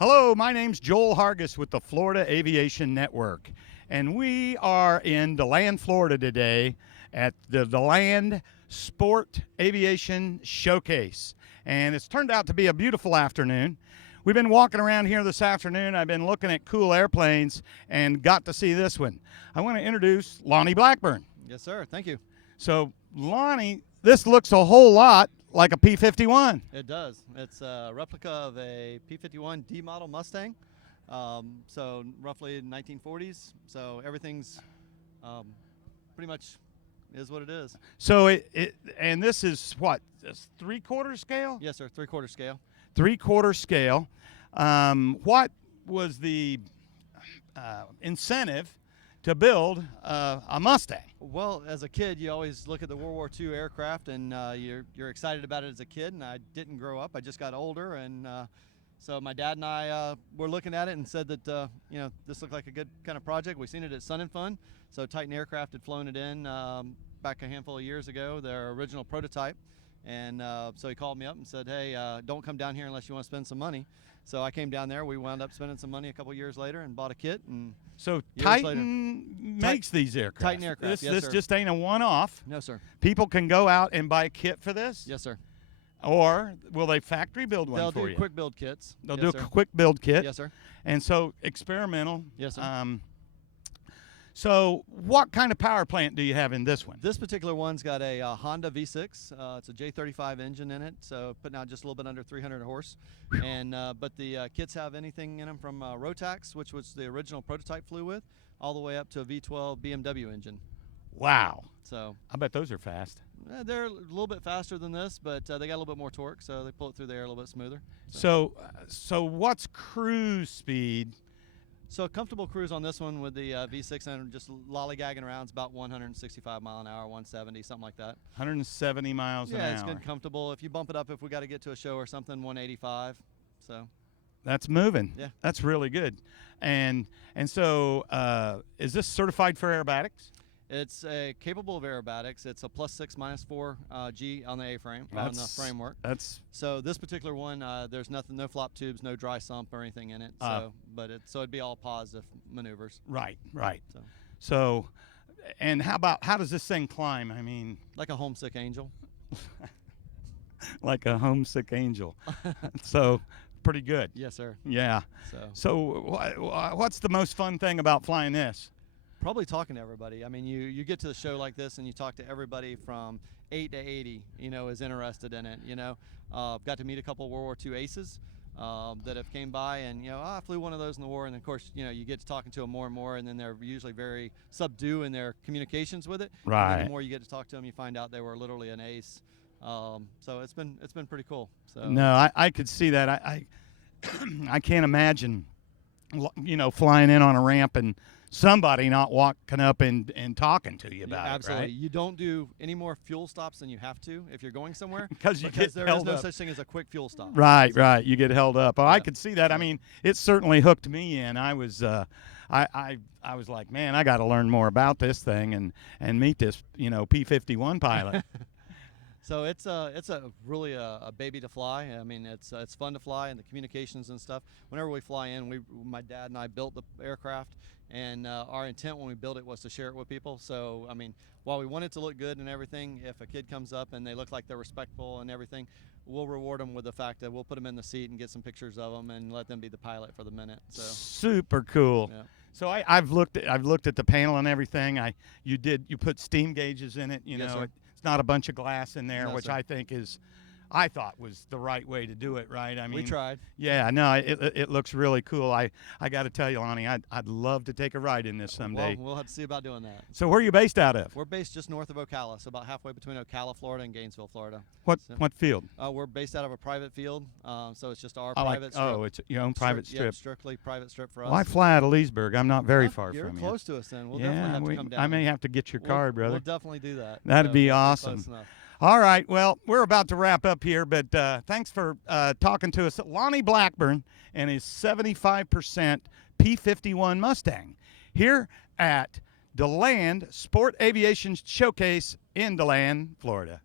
Hello, my name's Joel Hargis with the Florida Aviation Network, and we are in Deland, Florida today at the Deland Sport Aviation Showcase, and it's turned out to be a beautiful afternoon. We've been walking around here this afternoon. I've been looking at cool airplanes and got to see this one. I want to introduce Lonnie Blackburn. Yes, sir. Thank you. So, Lonnie, this looks a whole lot like a P-51. It does. It's a replica of a P-51 D model Mustang. So roughly 1940s. So everything's pretty much is what it is. So and this is what, this 3/4 scale? Yes, sir. 3/4 scale. 3/4 scale. What was the incentive to build a Mustang? Well, as a kid, you always look at the World War II aircraft, and you're excited about it as a kid. And I didn't grow up; I just got older, and so my dad and I were looking at it and said that this looked like a good kind of project. We seen it at Sun and Fun, so Titan Aircraft had flown it in back a handful of years ago, their original prototype, and so he called me up and said, "Hey, don't come down here unless you want to spend some money." So I came down there. We wound up spending some money a couple years later and bought a kit. And so Titan makes these aircraft. Titan aircraft. This just ain't a one-off. No, sir. People can go out and buy a kit for this. Yes, sir. Or will they factory build one for you? They'll do quick build kits. They'll do a quick build kit. Yes, sir. And so experimental. Yes, sir. So what kind of power plant do you have in this one? This particular one's got a Honda V6. It's a J35 engine in it, so putting out just a little bit under 300 horse. And but the kits have anything in them from Rotax, which was the original prototype flew with, all the way up to a V12 BMW engine. Wow. So I bet those are fast. They're a little bit faster than this, but they got a little bit more torque, so they pull it through the air a little bit smoother. So what's cruise speed? So a comfortable cruise on this one with the V6 and just lollygagging around is about 165 mile an hour, 170, something like that. 170 miles an hour. Yeah, it's good, comfortable. If you bump it up, if we got to get to a show or something, 185. So that's moving. Yeah, that's really good. And so is this certified for aerobatics? It's capable of aerobatics. It's a +6 -4 G on the A-frame, on the framework. So this particular one, there's nothing, no flop tubes, no dry sump or anything in it. So it'd be all positive maneuvers. Right. So and how does this thing climb? I mean, like a homesick angel. Like a homesick angel. So pretty good. Yes, sir. Yeah. So what's the most fun thing about flying this? Probably talking to everybody. I mean, you get to a show like this and you talk to everybody from 8 to 80, is interested in it. Got to meet a couple of World War II aces that have came by, and I flew one of those in the war, and of course you get to talking to them more and more, and then they're usually very subdued in their communications with it. Right. And the more you get to talk to them, you find out they were literally an ace. So it's been pretty cool. So no, I could see that. I can't imagine, flying in on a ramp and somebody not walking up and talking to you about absolutely. it, right? You don't do any more fuel stops than you have to if you're going somewhere. because there is no such thing as a quick fuel stop. Right. You get held up. Oh, yeah. I could see that. Yeah. I mean, it certainly hooked me in. I was I was like, man, I got to learn more about this thing and meet this, P-51 pilot. So it's really a baby to fly. I mean, it's fun to fly, and the communications and stuff. Whenever we fly in, my dad and I built the aircraft, and our intent when we built it was to share it with people. So I mean, while we want it to look good and everything, if a kid comes up and they look like they're respectful and everything, we'll reward them with the fact that we'll put them in the seat and get some pictures of them and let them be the pilot for the minute. So super cool. Yeah. So I've looked at the panel and everything. You put steam gauges in it. Yes, sir. It's not a bunch of glass in there, no, which sir. I thought was the right way to do it, right? I mean, we tried. Yeah, no, it looks really cool. I got to tell you, Lonnie, I'd love to take a ride in this someday. Well, we'll have to see about doing that. So where are you based out of? We're based just north of Ocala, so about halfway between Ocala, Florida, and Gainesville, Florida. What field? We're based out of a private field, so it's just our private strip. Oh, it's your own private strip. Yeah, strictly private strip for us. Well, I fly out of Leesburg. I'm not very far you're from you. You're close to us then. We'll definitely have to come down. I may have to get your card, brother. We'll definitely do that. That'd be awesome. All right, well, we're about to wrap up here, but thanks for talking to us. Lonnie Blackburn and his 75% P-51 Mustang here at Deland Sport Aviation Showcase in Deland, Florida.